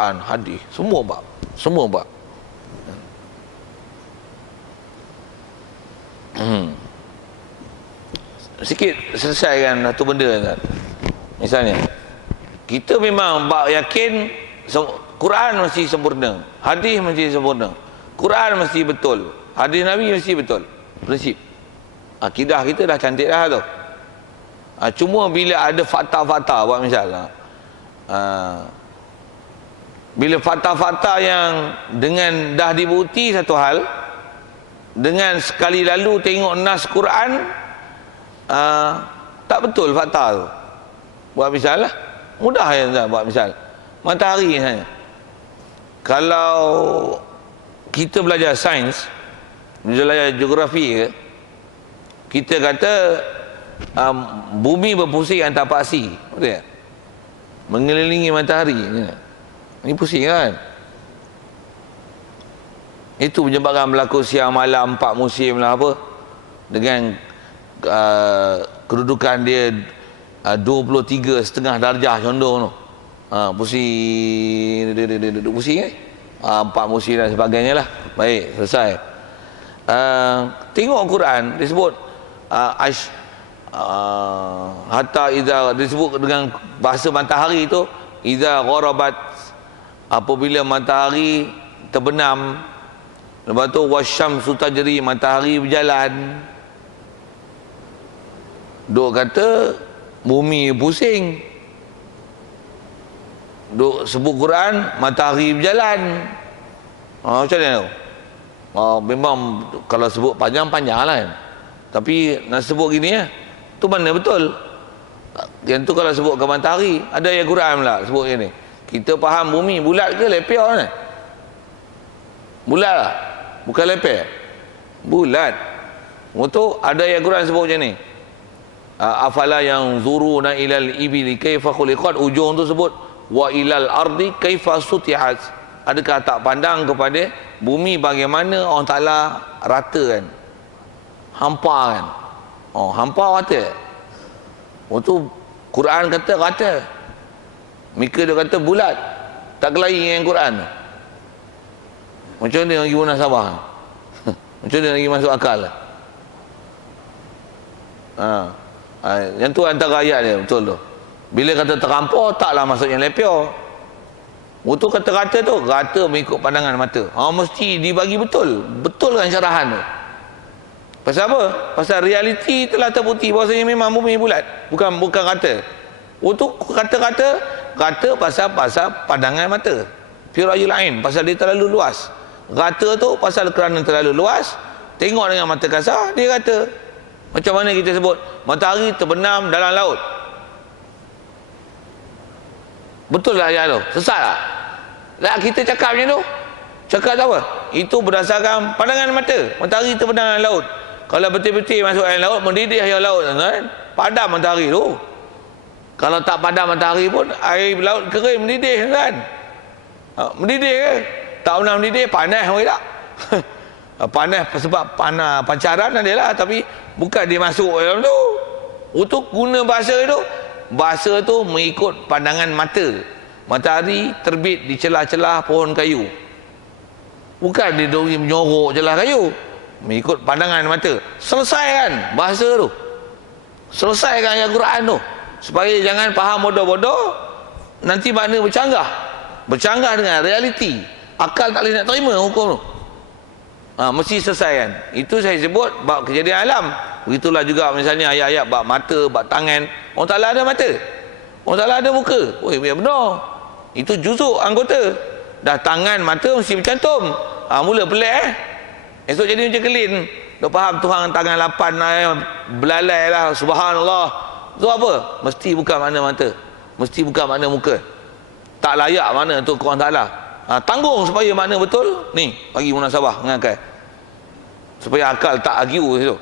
Quran, hadis, semua bab. Semua bab. Sikit selesaikan satu benda kan. Misalnya kita memang bab yakin Quran mesti sempurna, hadis mesti sempurna, Quran mesti betul, hadis Nabi mesti betul. Prinsip akidah kita dah cantik dah tu. Cuma bila ada fakta-fakta, buat misal bila fakta-fakta yang dengan dah dibukti satu hal, dengan sekali lalu tengok nas Quran tak betul fakta tu. Buat misal lah, mudah ya buat misal matahari misalnya. Kalau kita belajar sains, belajar geografi ke, kita kata bumi berpusing antar paksi, betul tak? Mengelilingi matahari. Ini pusing kan? Itu menyebabkan berlaku siang malam 4 musim lah apa, dengan kedudukan dia 23,5 darjah contoh tu. Pusing 4 musim dan sebagainya lah. Baik, selesai. Tengok Quran disebut hatta idza, disebut dengan bahasa matahari tu, idza gharabat, apabila matahari terbenam. Lepas tu wasyamsu tajri, matahari berjalan. Duk kata bumi pusing, duk sebut Quran matahari berjalan. Macam mana tu? Memang kalau sebut panjang-panjang lah kan. Tapi nak sebut gini ya, tu mana betul? Yang tu kalau sebut ke matahari, ada yang Quran pula sebut gini. Kita faham bumi bulat ke leper kan? Bulat lah, bukan leper. Bulat. Itu ada yang Quran sebut macam ni. Afala yang zuruna ilal ibili kaifa khuliqat, ujung tu sebut wa ilal ardi kaifa sutihat. Adakah tak pandang kepada bumi bagaimana Allah Ta'ala rata kan, hampa kan? Hampa rata. Tu Quran kata rata, mereka dia kata bulat, tak kelahi dengan Quran. Macam mana lagi munasabah? Macam mana lagi masuk akal lah? Yang tu antara ayat dia, betul tu. Bila kata terampau, taklah maksudnya lepior. Itu kata rata tu, rata mengikut pandangan mata. Mesti dibagi betul. Betul kan syarahan tu. Pasal apa? Pasal realiti telah terbukti bahawasanya memang bumi bulat. Bukan rata. Itu kata pasal pandangan mata. Firayul ain, pasal dia terlalu luas. Rata tu pasal kerana terlalu luas. Tengok dengan mata kasar, dia rata. Macam mana kita sebut matahari terbenam dalam laut? Betul lah ayat tu? Sesat tak? Lah kita cakap macam tu. Cakap tak apa? Itu berdasarkan pandangan mata. Matahari terbenam dalam laut. Kalau betul-betul masuk air laut, mendidih air laut kan? Padam matahari tu. Kalau tak padam matahari pun air laut kering mendidih kan? Mendidih ke? Tak pernah mendidih, panas pun tak? Panas sebab panas pancaran adalah, tapi bukan dia masuk dalam tu. Untuk guna bahasa tu, bahasa tu mengikut pandangan mata. Matahari terbit di celah-celah pohon kayu, bukan dia menyorok celah kayu. Mengikut pandangan mata. Selesaikan bahasa tu, selesaikan ayat Quran tu, supaya jangan faham bodoh-bodoh, nanti makna bercanggah dengan realiti. Akal tak boleh nak terima hukum tu. Mesti selesaikan. Itu saya sebut bab kejadian alam. Begitulah juga misalnya ayat-ayat bab mata, bab tangan. Allah Ta'ala ada mata, Allah Ta'ala ada muka. Biar benar. Itu juzuk anggota. Dah tangan, mata mesti bercantum. Mula pelik esok jadi macam kelin. Dah faham Tuhan tangan 8 belalai lah, subhanallah. Itu apa? Mesti bukan makna mata, mesti bukan makna muka. Tak layak mana tu Allah Ta'ala. Tanggung supaya makna betul. Ni bagi munasabah dengan akal, supaya akal tak argue situ.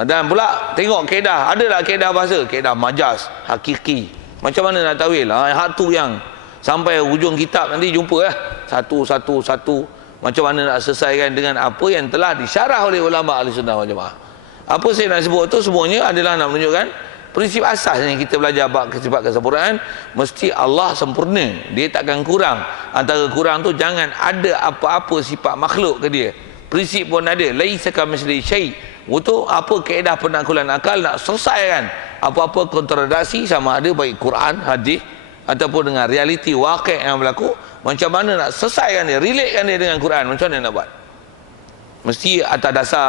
Dan pula tengok kaedah, adalah kaedah bahasa, kaedah majas, hakiki. Macam mana nak tawil? Hak tu yang sampai hujung kitab nanti jumpa lah. Satu. Macam mana nak selesaikan dengan apa yang telah disyarah oleh ulama Ahli Sunnah wal Jamaah. Apa saya nak sebut tu semuanya adalah nak menunjukkan prinsip asas yang kita belajar bab sifat kesempurnaan, mesti Allah sempurna, dia takkan kurang. Antara kurang tu jangan ada apa-apa sifat makhluk ke dia. Prinsip pun ada, laisa kamitslihi syai'. Itu apa kaedah penaklukan akal nak selesaikan apa-apa kontradiksi, sama ada baik Quran, hadis ataupun dengan realiti waqi' yang berlaku, macam mana nak selesaikan dia, relatekan dia dengan Quran, macam mana nak buat? Mesti atas dasar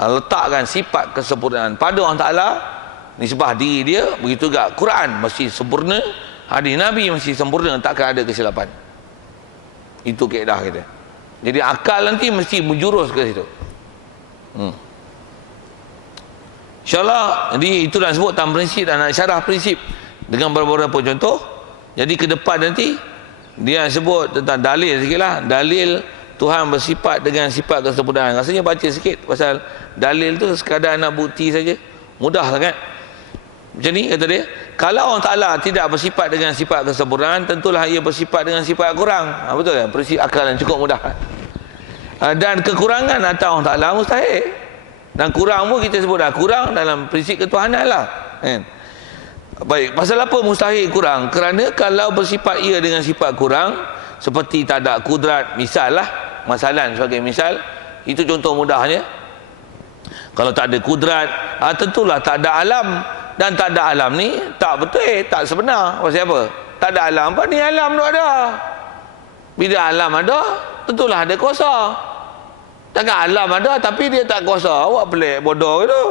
letakkan sifat kesempurnaan pada Allah Ta'ala, nisbah diri dia, begitu juga Quran mesti sempurna, hadis Nabi mesti sempurna, takkan ada kesilapan. Itu kaedah kita. Jadi akal nanti mesti menjurus ke situ. InsyaAllah, jadi itu dah sebut tentang prinsip dan nak syarah prinsip dengan beberapa contoh. Jadi ke depan nanti dia sebut tentang dalil sikit lah. Dalil Tuhan bersifat dengan sifat kesempurnaan. Rasanya baca sikit pasal dalil tu sekadar nak bukti saja, mudah sangat. Macam ni kata dia, kalau Allah Ta'ala tidak bersifat dengan sifat kesempurnaan, tentulah ia bersifat dengan sifat kurang. Betul kan? Prinsip akal yang cukup mudah. Dan kekurangan atas Allah Ta'ala mustahil. Dan kurang pun kita sebut dah kurang dalam prinsip ketuhanan lah. Baik, pasal apa mustahil kurang? Kerana kalau bersifat ia dengan sifat kurang, seperti tak ada kudrat, misal lah, masalan sebagai misal, itu contoh mudahnya. Kalau tak ada kudrat, tentulah tak ada alam. Dan tak ada alam ni tak betul, tak sebenar. Pasal apa? Tak ada alam apa? Ni alam tu ada. Bila alam ada, tentulah ada kuasa. Takkan alam ada tapi dia tak kuasa. Awak pelik bodoh gitu.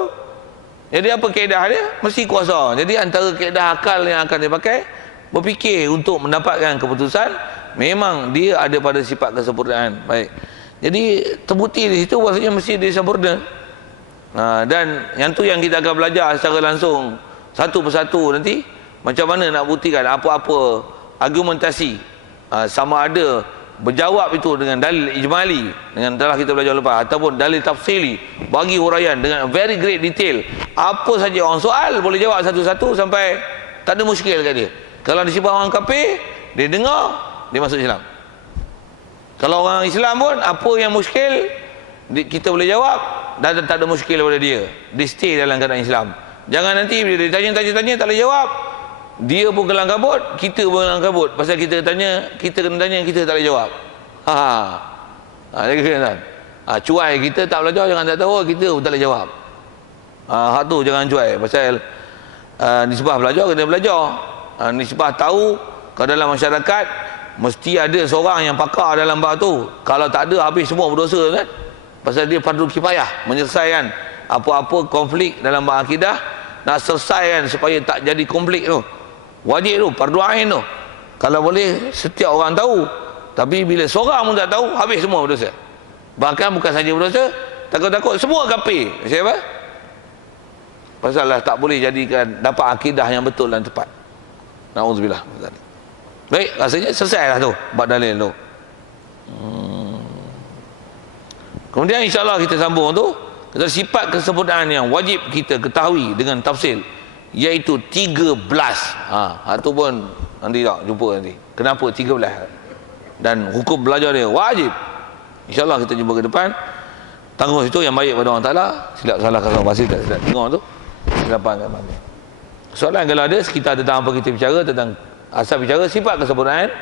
Jadi apa kaedah dia? Mesti kuasa. Jadi antara kaedah akal yang akan dipakai, berfikir untuk mendapatkan keputusan, memang dia ada pada sifat kesempurnaan. Baik. Jadi terbukti di situ maksudnya mesti dia sempurna. Dan yang tu yang kita akan belajar secara langsung satu persatu nanti, macam mana nak buktikan apa-apa argumentasi, sama ada berjawab itu dengan dalil ijmali, dengan telah kita belajar lepas, ataupun dalil tafsili, bagi huraian dengan very great detail. Apa saja orang soal boleh jawab satu-satu sampai tak ada muskil kat dia. Kalau disebut orang kafir, dia dengar, dia masuk Islam. Kalau orang Islam pun apa yang muskil kita boleh jawab, dan tak ada muskil pada dia. Dia stay dalam keadaan Islam. Jangan nanti bila dia tanya tak boleh jawab, dia pun kelang kabut, kita pun kelang kabut. Pasal kita tanya, kita kena tanya, kita tak boleh jawab. Dia kena cuai, kita tak belajar jangan tak tahu, kita pun tak boleh jawab. Hak tu jangan cuai. Pasal nisbah belajar kena belajar. Nisbah tahu, kalau dalam masyarakat mesti ada seorang yang pakar dalam bab tu. Kalau tak ada, habis semua berdosa kan. Pasal dia fardu kifayah menyelesaikan apa-apa konflik dalam bab akidah, nak selesaikan supaya tak jadi konflik tu. Wajib tu, fardu ain tu. Kalau boleh setiap orang tahu. Tapi bila seorang pun tak tahu, habis semua berdosa. Bahkan bukan saja berdosa, takut-takut semua kafir. Siapa? Pasal lah tak boleh jadikan dapat akidah yang betul dan tepat. Nauzubillah. Baik, rasanya selesailah tu bab dalil tu. Kemudian insyaAllah kita sambung tu, sifat kesempurnaan yang wajib kita ketahui dengan tafsir, iaitu 13. Itu pun nanti tak jumpa nanti. Kenapa 13? Dan hukum belajar dia wajib. InsyaAllah kita jumpa ke depan. Tangguh situ yang baik pada Allah Ta'ala. Silap salah kalau masih tak silap tengok tu, silapan kat mana. Soalan kalau ada sekitar tentang apa kita bicara, tentang asal bicara sifat kesempurnaan,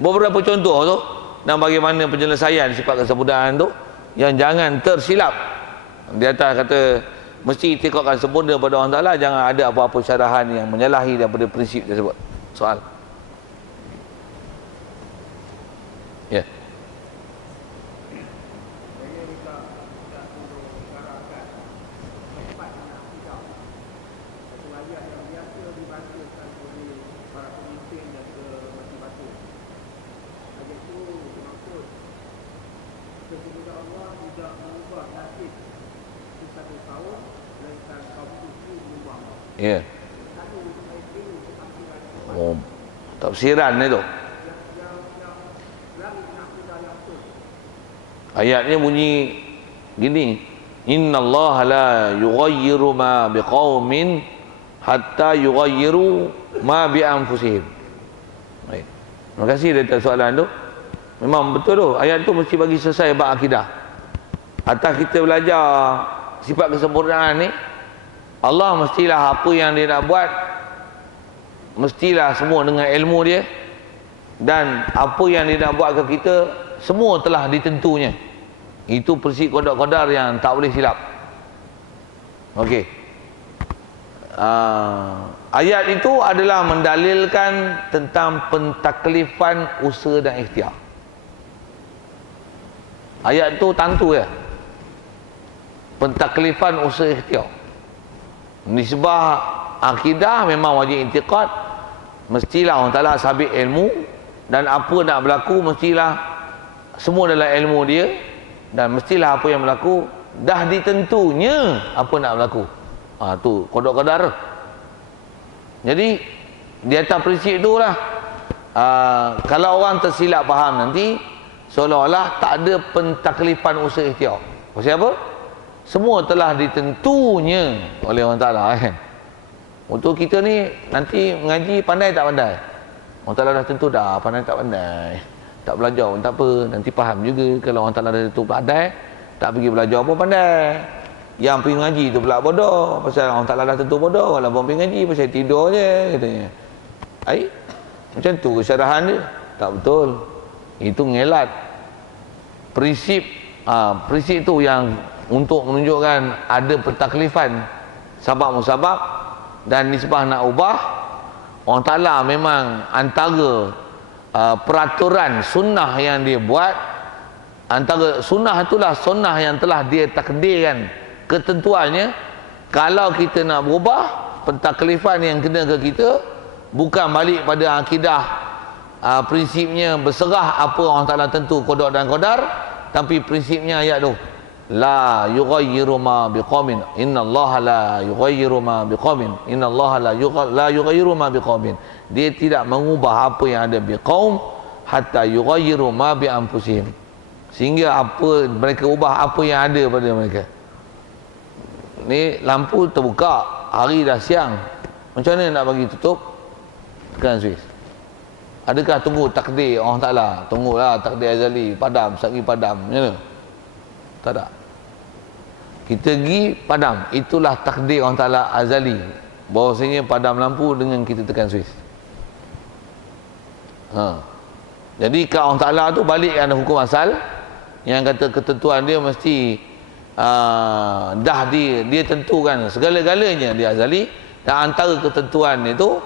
beberapa contoh tu, dan bagaimana penyelesaian sifat kesempurnaan tu, yang jangan tersilap. Di atas kata mesti itikadkan sempurna pada Allah Ta'ala, jangan ada apa-apa syarahan yang menyalahi daripada prinsip tersebut. Soal. Ya. Ya. Oh, tafsiran itu. Ayatnya bunyi gini, innallaha la yughayyiru ma biqaumin hatta yughayyiru ma bi anfusihim. Baik. Terima kasih atas soalan tu. Memang betul tu, ayat tu mesti bagi selesai bab akidah. Atas kita belajar sifat kesempurnaan ni, Allah mestilah apa yang dia nak buat, mestilah semua dengan ilmu dia, dan apa yang dia nak buat ke kita semua telah ditentunya. Itu prinsip qada yang tak boleh silap. Okey. Ayat itu adalah mendalilkan tentang pentaklifan usaha dan ikhtiar. Ayat itu tantu ya. Pentaklifan usaha ikhtiar. Nisbah akidah memang wajib intiqad, mestilah Allah Ta'ala sabit ilmu, dan apa nak berlaku mestilah semua dalam ilmu dia, dan mestilah apa yang berlaku dah ditentunya apa nak berlaku. Tu qada. Jadi di atas prinsip tu lah, kalau orang tersilap faham nanti seolah-olah tak ada pentaklifan usaha ikhtiar. Pasal apa? Semua telah ditentunya oleh Allah Ta'ala kan. Untuk kita ni nanti mengaji pandai tak pandai, Allah Ta'ala dah tentu dah, pandai tak pandai, tak belajar pun tak apa, nanti faham juga. Kalau Allah Ta'ala dah tentu pandai, tak pergi belajar pun pandai. Yang pergi ngaji tu pula bodoh, pasal Allah Ta'ala dah tentu bodoh. Kalau pergi ngaji pasal tidur je katanya. Macam tu kesyarahan dia. Tak betul. Itu ngelat. Prinsip prinsip tu yang untuk menunjukkan ada pentaklifan sabab musabab dan nisbah nak ubah. Allah Ta'ala memang antara peraturan sunnah yang dia buat, antara sunnah itulah sunnah yang telah dia takdirkan ketentuannya. Kalau kita nak berubah, pentaklifan yang kena ke kita bukan balik pada akidah prinsipnya berserah apa Allah Ta'ala tentu qada dan qadar, tapi prinsipnya ayat tu, la yughayyiru ma biqaumin innallaha la yughayyiru ma biqaumin innallaha la yughayyiru ma biqaumin. Dia tidak mengubah apa yang ada biqaum hatta yughayyiru ma bi anfusihim, sehingga apa mereka ubah apa yang ada pada mereka. Ni lampu terbuka, hari dah siang, macam mana nak bagi tutup? Tekan switch. Adakah tunggu takdir Allah Ta'ala? Tunggulah takdir azali, padam, sagi padam, macam mana? Tak ada. Kita pergi padam, itulah takdir Allah Ta'ala azali, bahawasanya padam lampu dengan kita tekan switch. Jadi kalau Allah Ta'ala tu balik ada hukum asal yang kata ketentuan dia mesti dah dia tentukan segala-galanya dia azali, dan antara ketentuan itu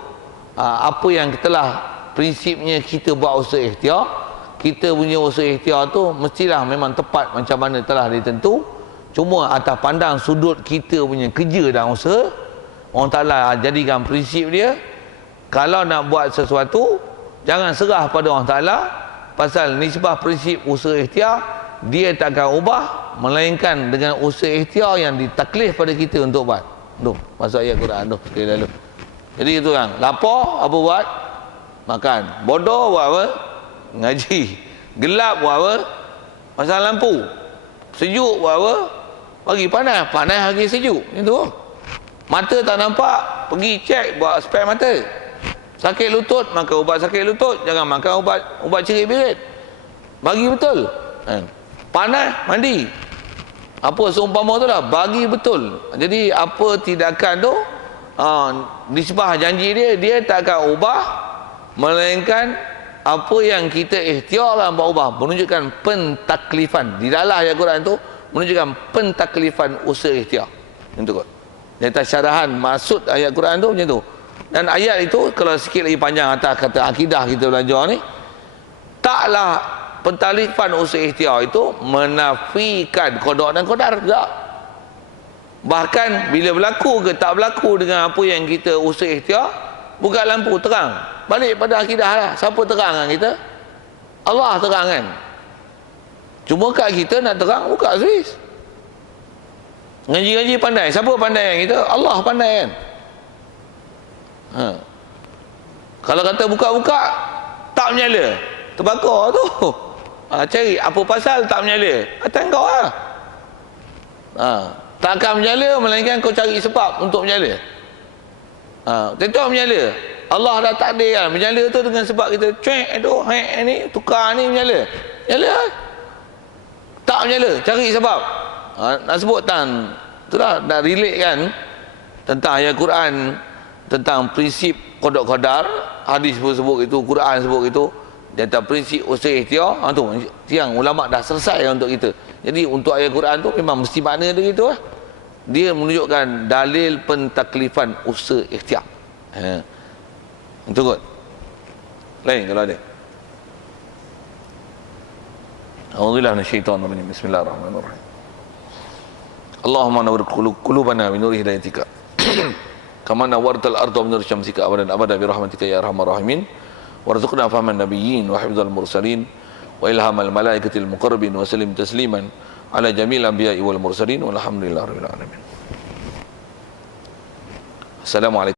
apa yang telah prinsipnya kita buat usaha ikhtiar, kita punya usaha ikhtiar tu mestilah memang tepat macam mana telah ditentu. Cuma atas pandang sudut kita punya kerja dan usaha, Allah Ta'ala jadikan prinsip dia, kalau nak buat sesuatu jangan serah pada Allah Ta'ala, pasal nisbah prinsip usaha ikhtiar dia takkan ubah melainkan dengan usaha ikhtiar yang ditaklif pada kita untuk buat. Tu masuk ayat Quran tu sekali lalu. Jadi itu kan, lapar apa buat? Makan. Bodoh buat apa? Ngaji. Gelap buat apa? Pasang lampu. Sejuk buat apa? Bagi panas. Panas lagi sejuk. Itu. Mata tak nampak, pergi cek buat spek mata. Sakit lutut, makan ubat sakit lutut, jangan makan ubat cerit-berit. Bagi betul. Panas, mandi. Apa seumpama tu lah, bagi betul. Jadi apa tindakan tu, nisbah janji dia tak akan ubah melainkan apa yang kita ikhtiarkan buat ubah, menunjukkan pentaklifan. Di dalam ayat Quran tu menunjukkan pentaklifan usaha ikhtiar. Itu kot. Di atas syarahan maksud ayat Quran tu macam tu. Dan ayat itu kalau sikit lagi panjang atas kata akidah kita belajar ni, taklah pentaklifan usaha ikhtiar itu menafikan qada dan qadar, tak. Bahkan bila berlaku ke tak berlaku dengan apa yang kita usaha ikhtiar, buka lampu terang, balik pada akidah lah. Siapa terang kan kita? Allah terang kan. Cuma kat kita nak terang buka switch. Ngaji-ngaji pandai, siapa pandai yang kita? Allah pandai kan. Kalau kata buka-buka tak menyala, terbakar tu. Cari apa pasal tak menyala, kata kau lah. Tak akan menyala melainkan kau cari sebab untuk menyala. Tentu menyala, Allah dah takdir kan. Menyala tu dengan sebab kita cuek tu, ni tukar ni menyala. Menyala. Tak menyala, cari sebab. Nak sebut tan itulah dah relate kan. tentang ayat Quran, tentang prinsip qada qadar, hadis pun sebut itu, Quran sebut itu, tentang prinsip usul ikhtiar, tu yang ulama dah selesai untuk kita. Jadi untuk ayat Quran tu memang mesti makna dia gitu lah. Dia menunjukkan dalil pentaklifan usul ikhtiar. Betul kot? Lain kalau ada. A'udzubillahi minasyaitonir rajim. Bismillahirrahmanirrahim. Allahumma nawwir qulubana bi nuri hidayatika. Kama nawwartal arda bi nuri syamsika abadan abada bi rahmatika ya arhamar rahimin. Warzuqna fahman nabiyyin wa hifdzal mursalin wa ilhamal malaikatil muqarrabin wa sallim tasliman ala jamil anbiya'i wal mursalin walhamdulillahi rabbil alamin. Assalamualaikum.